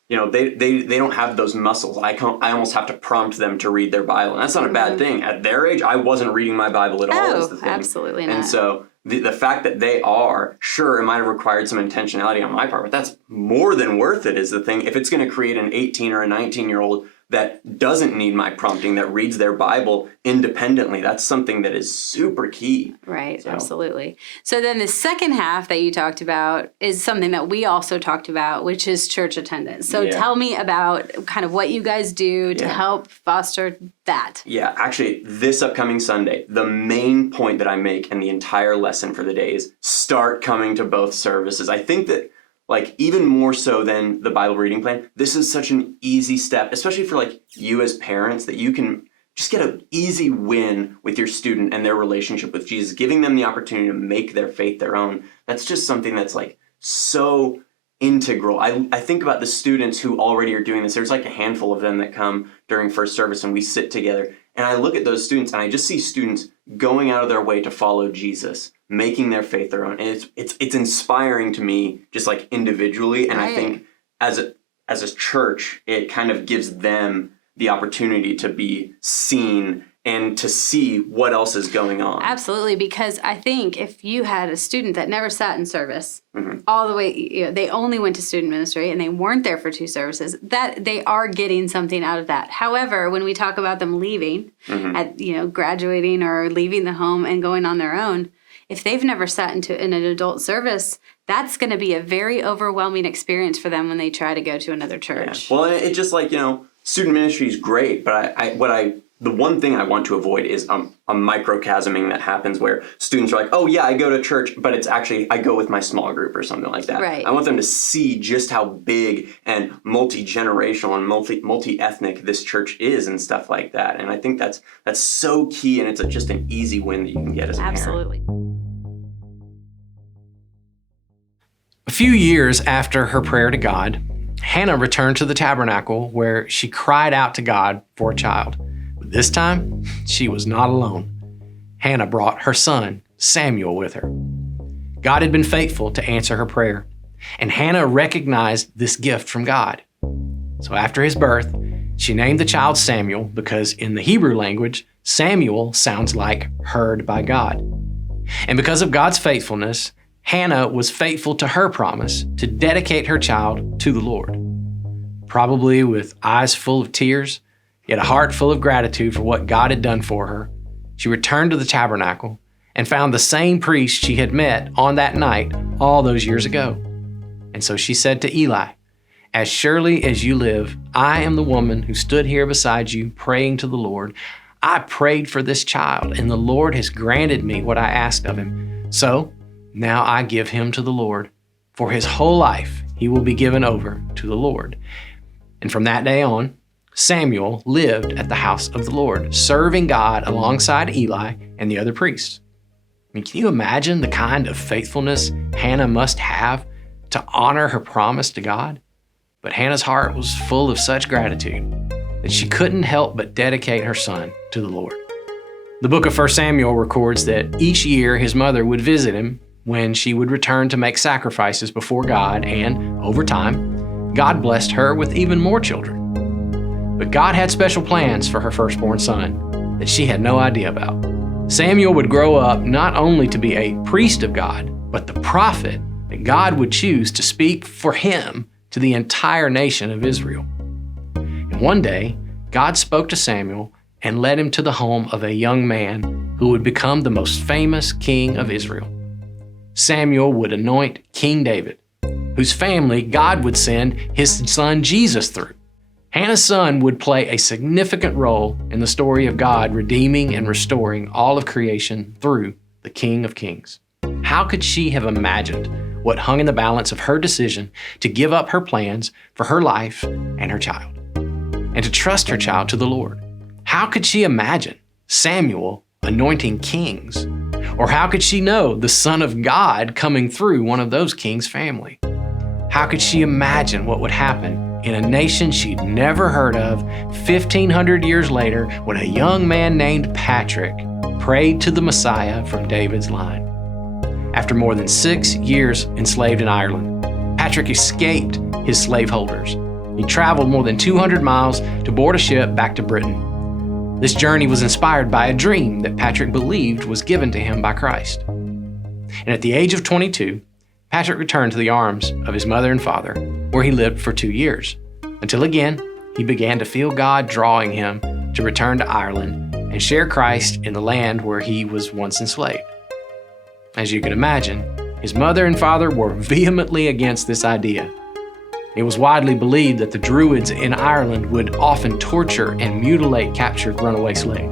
they don't have those muscles. I almost have to prompt them to read their Bible. And that's not a bad thing. At their age, I wasn't reading my Bible at all is the thing. Absolutely not. And so the fact that they are, sure, it might have required some intentionality on my part, but that's more than worth it is the thing. If it's going to create an 18 or a 19-year-old that doesn't need my prompting, that reads their Bible independently, that's something that is super key. Right, absolutely. So then the second half that you talked about is something that we also talked about, which is church attendance. So tell me about kind of what you guys do to help foster that. Yeah, actually, this upcoming Sunday, the main point that I make in the entire lesson for the day is start coming to both services. I think that like even more so than the Bible reading plan, this is such an easy step, especially for like you as parents, that you can just get an easy win with your student and their relationship with Jesus, giving them the opportunity to make their faith their own. That's just something that's like so integral. I think about the students who already are doing this. There's like a handful of them that come during first service and we sit together. And I look at those students and I just see students going out of their way to follow Jesus. making their faith their own. And it's inspiring to me, just like individually. And I think as a church, it kind of gives them the opportunity to be seen and to see what else is going on. Absolutely, because I think if you had a student that never sat in service all the way, they only went to student ministry and they weren't there for 2 services, that they are getting something out of that. However, when we talk about them leaving, at graduating or leaving the home and going on their own, if they've never sat in an adult service, that's going to be a very overwhelming experience for them when they try to go to another church. Yeah. Well, it's just like, student ministry is great, but the one thing I want to avoid is a microchasming that happens where students are like, oh yeah, I go to church, but it's actually, I go with my small group or something like that. Right. I want them to see just how big and multi-generational and multi-ethnic this church is and stuff like that. And I think that's so key, and it's just an easy win that you can get as a parent. Absolutely. A few years after her prayer to God, Hannah returned to the tabernacle where she cried out to God for a child. But this time, she was not alone. Hannah brought her son, Samuel, with her. God had been faithful to answer her prayer, and Hannah recognized this gift from God. So after his birth, she named the child Samuel because in the Hebrew language, Samuel sounds like heard by God. And because of God's faithfulness, Hannah was faithful to her promise to dedicate her child to the Lord. Probably with eyes full of tears, yet a heart full of gratitude for what God had done for her, she returned to the tabernacle and found the same priest she had met on that night all those years ago. And so she said to Eli, "As surely as you live, I am the woman who stood here beside you praying to the Lord. I prayed for this child, and the Lord has granted me what I asked of him. So now I give him to the Lord. For his whole life he will be given over to the Lord." And from that day on, Samuel lived at the house of the Lord, serving God alongside Eli and the other priests. I mean, can you imagine the kind of faithfulness Hannah must have to honor her promise to God? But Hannah's heart was full of such gratitude that she couldn't help but dedicate her son to the Lord. The book of 1 Samuel records that each year his mother would visit him when she would return to make sacrifices before God, and over time, God blessed her with even more children. But God had special plans for her firstborn son that she had no idea about. Samuel would grow up not only to be a priest of God, but the prophet that God would choose to speak for him to the entire nation of Israel. And one day, God spoke to Samuel and led him to the home of a young man who would become the most famous king of Israel. Samuel would anoint King David, whose family God would send his son Jesus through. Hannah's son would play a significant role in the story of God redeeming and restoring all of creation through the King of Kings. How could she have imagined what hung in the balance of her decision to give up her plans for her life and her child, and to trust her child to the Lord? How could she imagine Samuel anointing kings? Or how could she know the Son of God coming through one of those kings' family? How could she imagine what would happen in a nation she'd never heard of 1,500 years later when a young man named Patrick prayed to the Messiah from David's line? After more than 6 years enslaved in Ireland, Patrick escaped his slaveholders. He traveled more than 200 miles to board a ship back to Britain. This journey was inspired by a dream that Patrick believed was given to him by Christ. And at the age of 22, Patrick returned to the arms of his mother and father, where he lived for 2 years, until again he began to feel God drawing him to return to Ireland and share Christ in the land where he was once enslaved. As you can imagine, his mother and father were vehemently against this idea. It was widely believed that the Druids in Ireland would often torture and mutilate captured runaway slaves.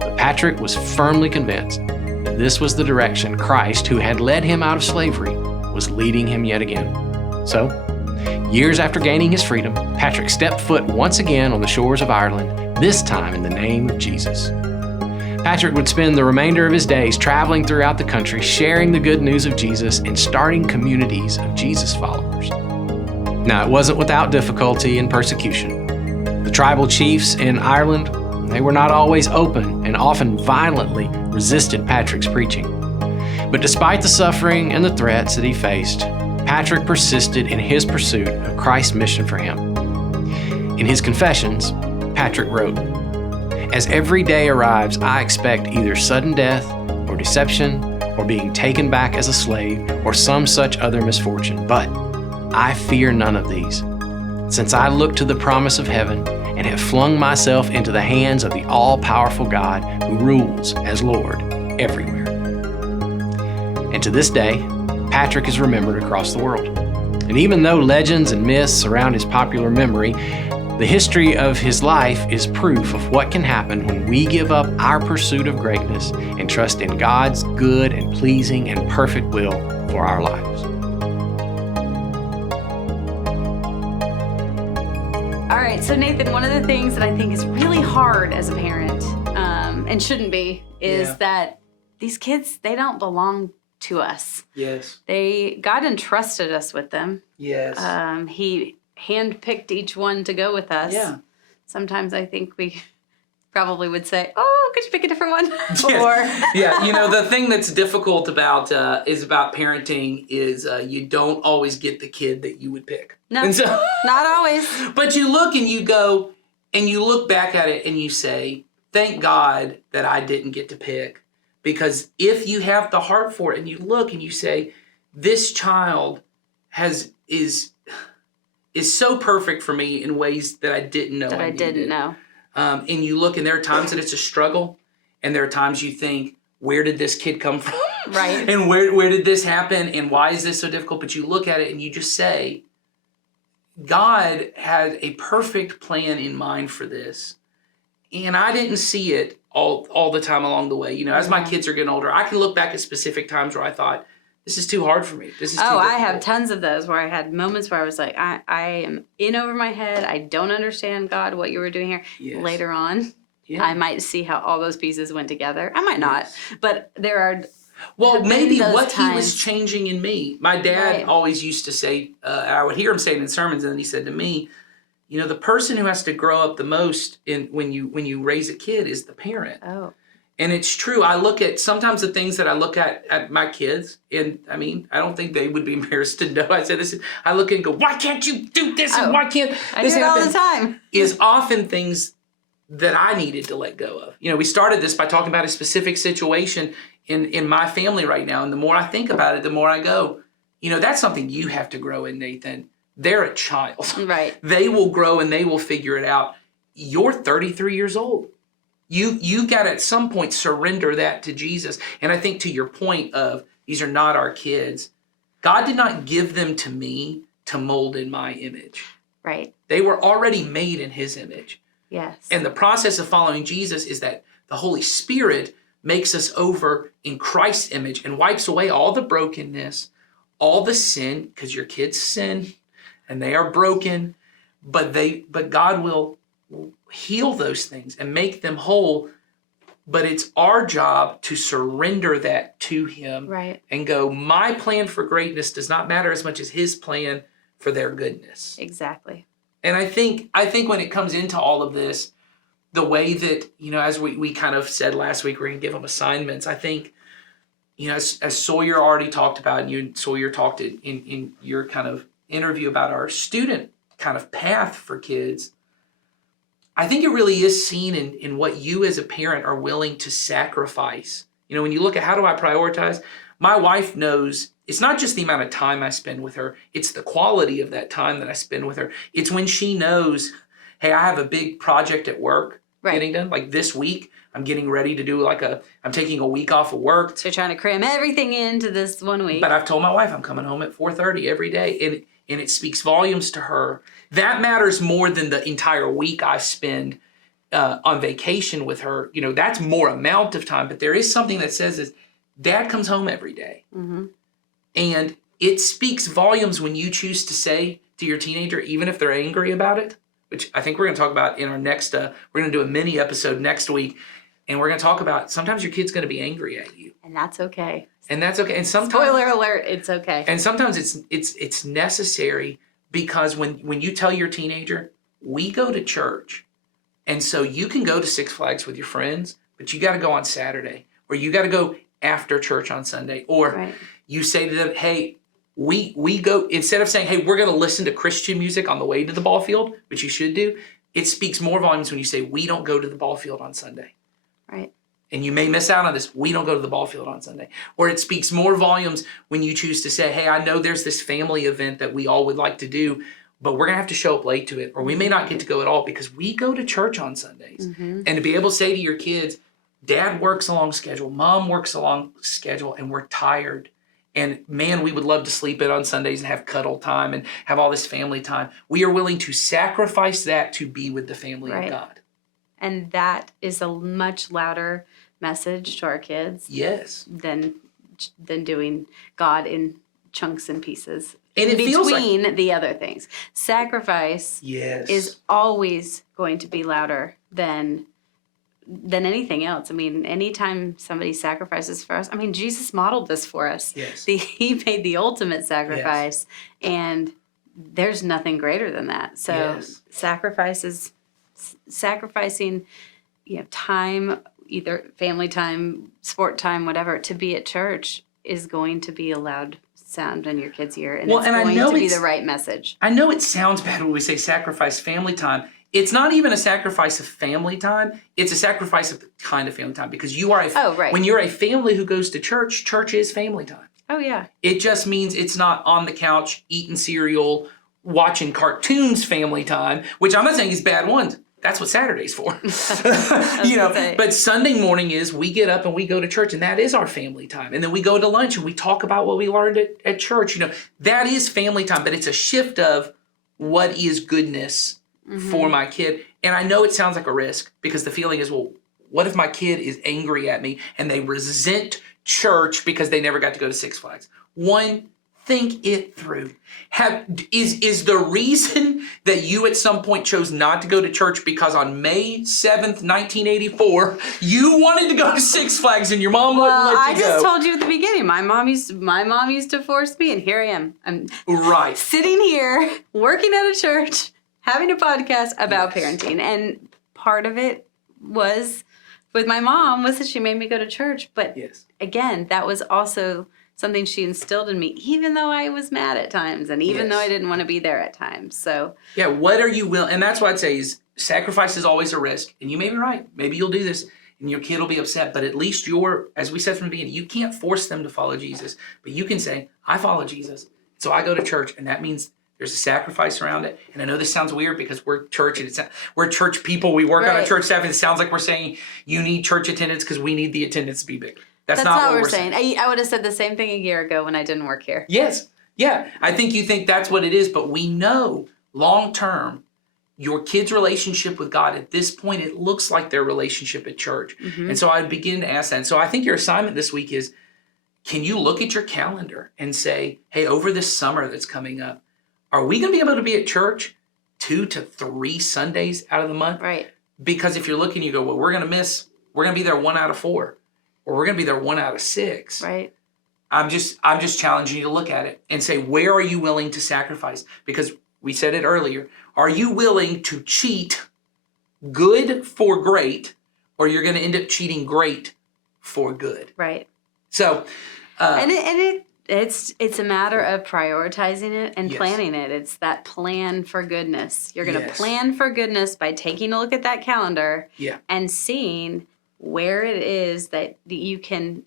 But Patrick was firmly convinced that this was the direction Christ, who had led him out of slavery, was leading him yet again. So, years after gaining his freedom, Patrick stepped foot once again on the shores of Ireland, this time in the name of Jesus. Patrick would spend the remainder of his days traveling throughout the country, sharing the good news of Jesus and starting communities of Jesus followers. Now, it wasn't without difficulty and persecution. The tribal chiefs in Ireland, they were not always open and often violently resisted Patrick's preaching. But despite the suffering and the threats that he faced, Patrick persisted in his pursuit of Christ's mission for him. In his Confessions, Patrick wrote, "As every day arrives, I expect either sudden death or deception or being taken back as a slave or some such other misfortune. But I fear none of these, since I look to the promise of heaven and have flung myself into the hands of the all-powerful God who rules as Lord everywhere." And to this day, Patrick is remembered across the world. And even though legends and myths surround his popular memory, the history of his life is proof of what can happen when we give up our pursuit of greatness and trust in God's good and pleasing and perfect will for our lives. All right, so Nathan, one of the things that I think is really hard as a parent, and shouldn't be, is that these kids, they don't belong to us. Yes. God entrusted us with them. Yes. He handpicked each one to go with us. Yeah. Sometimes I think we probably would say, "Oh, could you pick a different one?" Yeah, you know, the thing that's difficult about parenting is you don't always get the kid that you would pick. No, And so, not always. but you look and you go and you look back at it and you say, "Thank God that I didn't get to pick." Because if you have the heart for it and you look and you say, "This child is so perfect for me in ways that I didn't know I didn't know." And you look and there are times that it's a struggle, and there are times you think, "Where did this kid come from?" Right. And where did this happen? And why is this so difficult? But you look at it and you just say, God had a perfect plan in mind for this. And I didn't see it all the time along the way. You know, as my kids are getting older, I can look back at specific times where I thought, this is too hard for me. This is too difficult. I have tons of those where I had moments where I was like, I am in over my head. I don't understand, God, what you were doing here. Yes. Later on, I might see how all those pieces went together. I might not, but there are. Well, maybe those what he was times. changing in me. My dad always used to say, I would hear him say it in sermons, and then he said to me, you know, the person who has to grow up the most when you raise a kid is the parent. Oh. And it's true. I look at sometimes the things that I look at my kids, and I mean, I don't think they would be embarrassed to know. I said this. I look and go, why can't you do this? And why can't I this do it all happen? the time. Is often things that I needed to let go of. You know, we started this by talking about a specific situation in my family right now, and the more I think about it, the more I go, you know, that's something you have to grow in, Nathan. They're a child. Right. They will grow and they will figure it out. You're 33 years old. You got to at some point surrender that to Jesus. And I think to your point of these are not our kids, God did not give them to me to mold in my image. Right. They were already made in his image. Yes. And the process of following Jesus is that the Holy Spirit makes us over in Christ's image and wipes away all the brokenness, all the sin, because your kids sin and they are broken, but God will heal those things and make them whole. But it's our job to surrender that to him, right, and go, my plan for greatness does not matter as much as his plan for their goodness. Exactly. And I think when it comes into all of this, the way that, you know, as we kind of said last week, we're going to give them assignments. I think, you know, as Sawyer already talked about, and Sawyer talked in your kind of interview about our student kind of path for kids, I think it really is seen in what you as a parent are willing to sacrifice. You know, when you look at how do I prioritize, my wife knows it's not just the amount of time I spend with her, it's the quality of that time that I spend with her. It's when she knows, hey, I have a big project at work getting done. Like this week, I'm getting ready to do I'm taking a week off of work. So you're trying to cram everything into this 1 week. But I've told my wife I'm coming home at 4:30 every day. And it speaks volumes to her. That matters more than the entire week I spend on vacation with her. You know, that's more amount of time. But there is something that says is Dad comes home every day. Mm-hmm. And it speaks volumes when you choose to say to your teenager, even if they're angry about it, which I think we're going to talk about in our next, we're going to do a mini episode next week. And we're going to talk about sometimes your kid's going to be angry at you. And that's okay. And that's okay. And sometimes, spoiler alert, it's okay. And sometimes it's necessary, because when you tell your teenager, we go to church, and so you can go to Six Flags with your friends, but you got to go on Saturday, or you got to go after church on Sunday. Or Right. you say to them, hey, we go, instead of saying, hey, we're going to listen to Christian music on the way to the ball field, which you should do, it speaks more volumes when you say, we don't go to the ball field on Sunday. Right. And you may miss out on this. We don't go to the ball field on Sunday. Or it speaks more volumes when you choose to say, hey, I know there's this family event that we all would like to do, but we're going to have to show up late to it. Or we may not get to go at all because we go to church on Sundays. Mm-hmm. And to be able to say to your kids, Dad works along schedule, Mom works along schedule, and we're tired. And man, we would love to sleep in on Sundays and have cuddle time and have all this family time. We are willing to sacrifice that to be with the family Right. of God. And that is a much louder message to our kids Yes. than doing God in chunks and pieces. And it in feels between the other things. Sacrifice Yes. is always going to be louder than anything else. I mean, anytime somebody sacrifices for us, I mean, Jesus modeled this for us. Yes. He made the ultimate sacrifice, and there's nothing greater than that. So Yes. sacrificing, time, either family time, sport time, whatever, to be at church is going to be a loud sound in your kid's ear, and Well, it's and I going know to be it's- the right message. I know it sounds bad when we say sacrifice family time. It's not even a sacrifice of family time. It's a sacrifice of the kind of family time because you are when you're a family who goes to church, church is family time. Oh yeah. It just means it's not on the couch eating cereal, watching cartoons family time, which I'm not saying is bad ones. That's what Saturday's for. But Sunday morning is we get up and we go to church, and that is our family time. And then we go to lunch and we talk about what we learned at church. That is family time, but it's a shift of what is goodness for my kid. And I know it sounds like a risk because the feeling is, well, what if my kid is angry at me and they resent church because they never got to go to Six Flags? One, think it through. Is the reason that you at some point chose not to go to church because on May 7th, 1984, you wanted to go to Six Flags and your mom wouldn't let you go? I just told you at the beginning. My mom used to force me, and here I am. I'm right sitting here working at a church, having a podcast about parenting, and part of it was with my mom was that she made me go to church. But again, that was also something she instilled in me, even though I was mad at times and even though I didn't want to be there at times. So what are you willing? And that's what I'd say is sacrifice is always a risk. And you may be right. Maybe you'll do this and your kid will be upset. But at least as we said from the beginning, you can't force them to follow Jesus. But you can say, I follow Jesus. So I go to church. And that means there's a sacrifice around it. And I know this sounds weird because we're church and we're church people. We work on a church staff and it sounds like we're saying you need church attendance because we need the attendance to be bigger. That's not what we're saying. I would have said the same thing a year ago when I didn't work here. Yes. Yeah. I think you think that's what it is, but we know long term, your kid's relationship with God at this point, it looks like their relationship at church. Mm-hmm. And so I begin to ask that. And so I think your assignment this week is, can you look at your calendar and say, hey, over this summer that's coming up, are we going to be able to be at church 2 to 3 Sundays out of the month? Right. Because if you're looking, you go, well, we're going to be there 1 out of 4. Or we're going to be there 1 out of 6. Right. I'm just challenging you to look at it and say, where are you willing to sacrifice? Because we said it earlier. Are you willing to cheat good for great, or you're going to end up cheating great for good? Right. So, it's a matter of prioritizing it and planning it. It's that plan for goodness. You're going to plan for goodness by taking a look at that calendar and seeing where it is that you can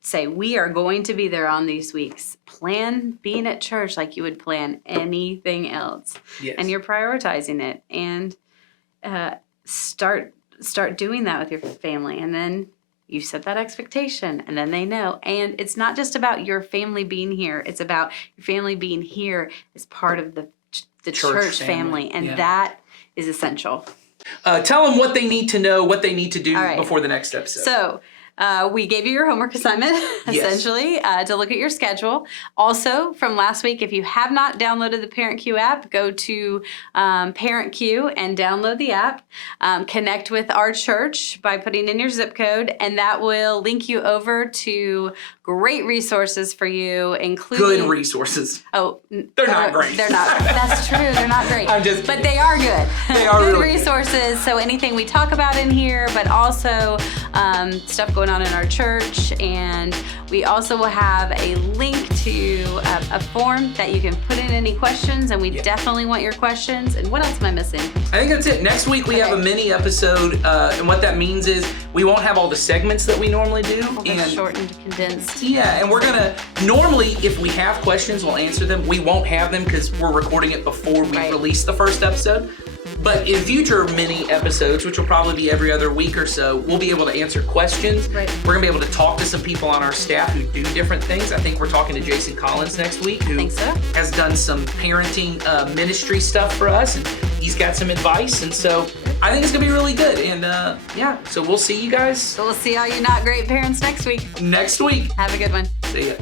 say, we are going to be there on these weeks. Plan being at church like you would plan anything else. Yes. And you're prioritizing it. And start doing that with your family. And then you set that expectation, and then they know. And it's not just about your family being here. It's about your family being here as part of the church family. And that is essential. Tell them what they need to know, what they need to do before the next episode. So we gave you your homework assignment, essentially, to look at your schedule. Also, from last week, if you have not downloaded the ParentQ app, go to ParentQ and download the app. Connect with our church by putting in your zip code, and that will link you over to great resources for you, including... Good resources. Oh, they're not great. They're not. That's true. They're not great. But they are good. They are good really resources. Good. So anything we talk about in here, but also stuff going going on in our church. And we also will have a link to a form that you can put in any questions, and we definitely want your questions. And what else am I missing? I think that's it. Next week we have a mini episode, and what that means is we won't have all the segments that we normally do. And shortened, condensed. Yeah, and we're gonna, normally if we have questions, we'll answer them. We won't have them because we're recording it before we release the first episode. But in future mini episodes, which will probably be every other week or so, we'll be able to answer questions. Right. We're gonna be able to talk to some people on our staff who do different things. I think we're talking to Jason Collins next week, who has done some parenting ministry stuff for us, and he's got some advice. And so I think it's gonna be really good. And yeah, so we'll see you guys. So we'll see all you not great parents next week. Next week. Have a good one. See ya.